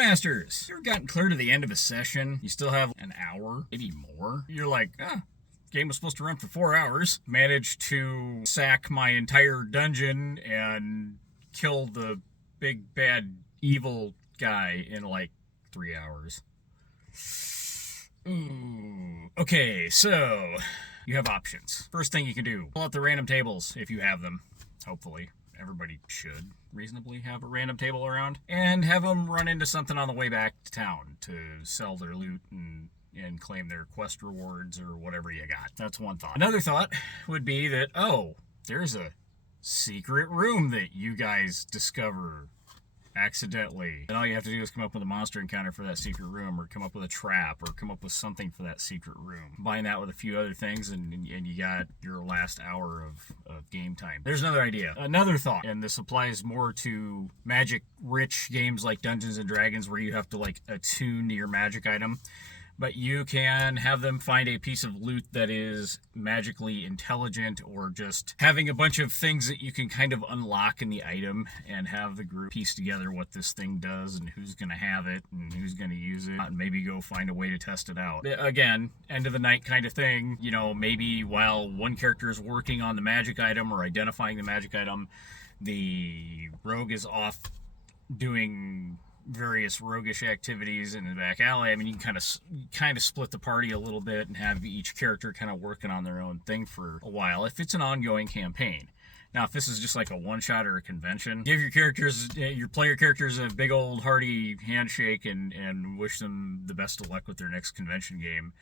Masters, you ever gotten clear to the end of a session? You still have an hour, maybe more. You're like, game was supposed to run for 4 hours. Managed to sack my entire dungeon and kill the big bad evil guy in like 3 hours. Ooh. Okay, so you have options. First thing you can do, pull out the random tables if you have them. Hopefully. Everybody should reasonably have a random table around, and have them run into something on the way back to town to sell their loot and claim their quest rewards or whatever you got. That's one thought. Another thought would be that, there's a secret room that you guys discover accidentally, and all you have to do is come up with a monster encounter for that secret room, or come up with a trap, or come up with something for that secret room. Combine that with a few other things, and you got your last hour of game time. There's another idea, another thought, and this applies more to magic rich games like Dungeons and Dragons, where you have to like attune to your magic item. But you can have them find a piece of loot that is magically intelligent, or just having a bunch of things that you can kind of unlock in the item, and have the group piece together what this thing does and who's going to have it and who's going to use it, and maybe go find a way to test it out. Again, end of the night kind of thing. You know, maybe while one character is working on the magic item or identifying the magic item, the rogue is off doing various roguish activities in the back alley. I mean, you can kind of split the party a little bit and have each character kind of working on their own thing for a while if it's an ongoing campaign. Now, if this is just like a one-shot or a convention, give your player characters a big old hearty handshake and wish them the best of luck with their next convention game.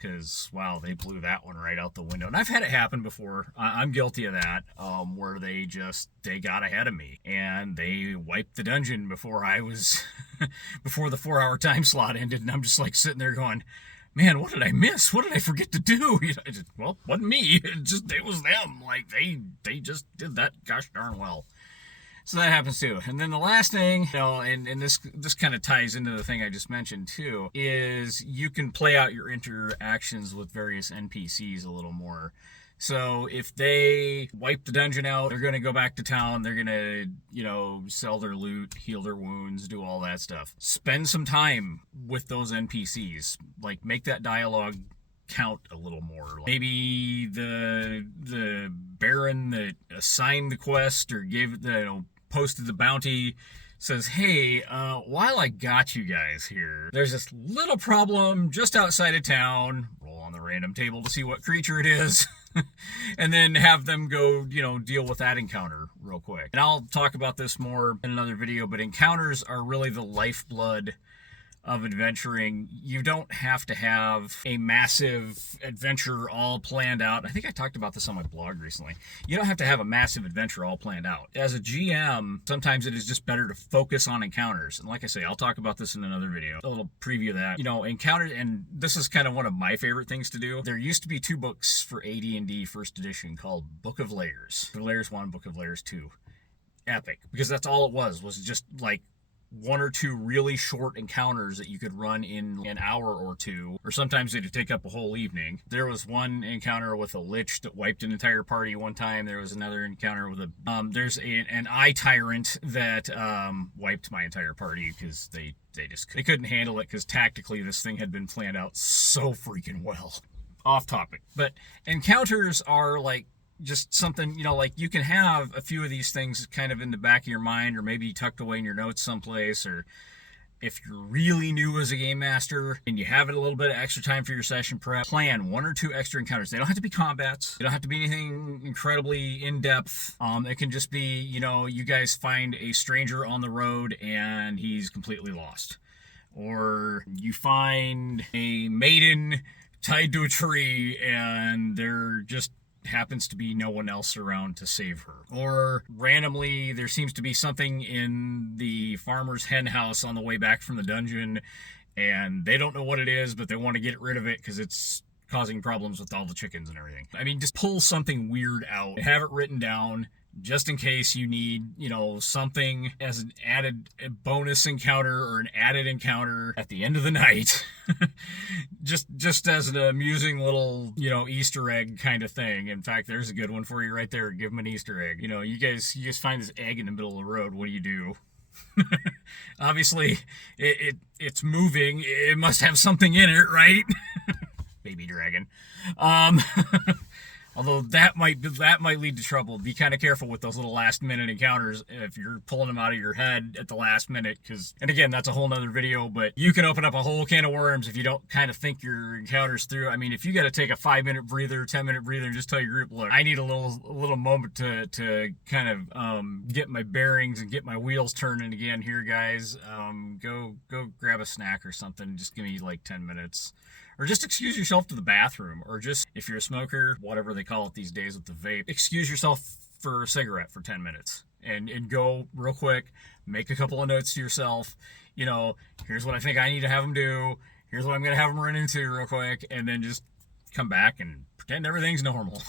Because, wow, they blew that one right out the window. And I've had it happen before. I'm guilty of that, where they got ahead of me. And they wiped the dungeon before before the 4-hour time slot ended. And I'm just like sitting there going, man, what did I miss? What did I forget to do? Well, it wasn't me. It was them. Like, they just did that gosh darn well. So that happens too. And then the last thing, and this kind of ties into the thing I just mentioned too, is you can play out your interactions with various NPCs a little more. So if they wipe the dungeon out, they're going to go back to town, they're going to, sell their loot, heal their wounds, do all that stuff. Spend some time with those NPCs. Like, make that dialogue count a little more. Like maybe the Baron that assigned the quest or posted the bounty says, hey, while I got you guys here, there's this little problem just outside of town. Roll on the random table to see what creature it is. And then have them go, deal with that encounter real quick. And I'll talk about this more in another video, but encounters are really the lifeblood of adventuring. You don't have to have a massive adventure all planned out. I think I talked about this on my blog recently. You don't have to have a massive adventure all planned out. As a GM, sometimes it is just better to focus on encounters. And like I say, I'll talk about this in another video. A little preview of that. Encounters, and this is kind of one of my favorite things to do. There used to be 2 books for AD&D first edition called Book of Layers. Book of Layers 1, Book of Layers 2. Epic. Because that's all it was just like 1 or 2 really short encounters that you could run in an hour or 2, or sometimes it'd take up a whole evening. There was one encounter with a lich that wiped an entire party one time. There was another encounter with there's an eye tyrant that wiped my entire party because they couldn't handle it, because tactically this thing had been planned out so freaking well. Off topic, but encounters are like just something, like you can have a few of these things kind of in the back of your mind, or maybe tucked away in your notes someplace, or if you're really new as a game master and you have a little bit of extra time for your session prep, plan 1 or 2 extra encounters. They don't have to be combats. They don't have to be anything incredibly in-depth. It can just be, you guys find a stranger on the road and he's completely lost. Or you find a maiden tied to a tree and they're just happens to be no one else around to save her. Or randomly there seems to be something in the farmer's hen house on the way back from the dungeon and they don't know what it is, but they want to get rid of it because it's causing problems with all the chickens and everything. I mean, just pull something weird out, have it written down, just in case you need, something as an added bonus encounter or an added encounter at the end of the night. just as an amusing little, Easter egg kind of thing. In fact, there's a good one for you right there. Give them an Easter egg. You guys find this egg in the middle of the road. What do you do? Obviously, it's moving. It must have something in it, right? Baby dragon. Um, Although that might lead to trouble. Be kind of careful with those little last minute encounters if you're pulling them out of your head at the last minute. And again, that's a whole nother video. But you can open up a whole can of worms if you don't kind of think your encounters through. I mean, if you got to take a 5-minute breather, 10-minute breather, and just tell your group, look, I need a little moment to kind of get my bearings and get my wheels turning again here, guys. Go grab a snack or something. Just give me like 10 minutes. Or just excuse yourself to the bathroom. Or just, if you're a smoker, whatever they call it these days with the vape, excuse yourself for a cigarette for 10 minutes. And go real quick, make a couple of notes to yourself. You know, here's what I think I need to have them do. Here's what I'm going to have them run into real quick. And then just come back and pretend everything's normal.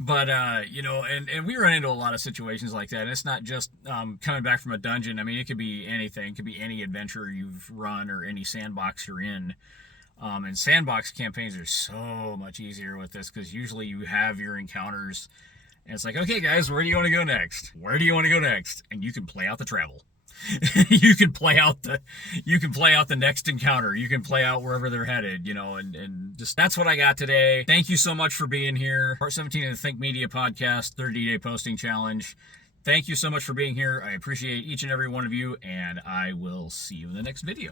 But, you know, and we run into a lot of situations like that. And it's not just coming back from a dungeon. I mean, it could be anything. It could be any adventure you've run or any sandbox you're in. And sandbox campaigns are so much easier with this because usually you have your encounters and it's like, okay, guys, where do you want to go next? Where do you want to go next? And you can play out the travel. you can play out the next encounter. You can play out wherever they're headed, you know, and just that's what I got today. Thank you so much for being here. Part 17 of the Think Media Podcast 30-day posting challenge. Thank you so much for being here. I appreciate each and every one of you, and I will see you in the next video.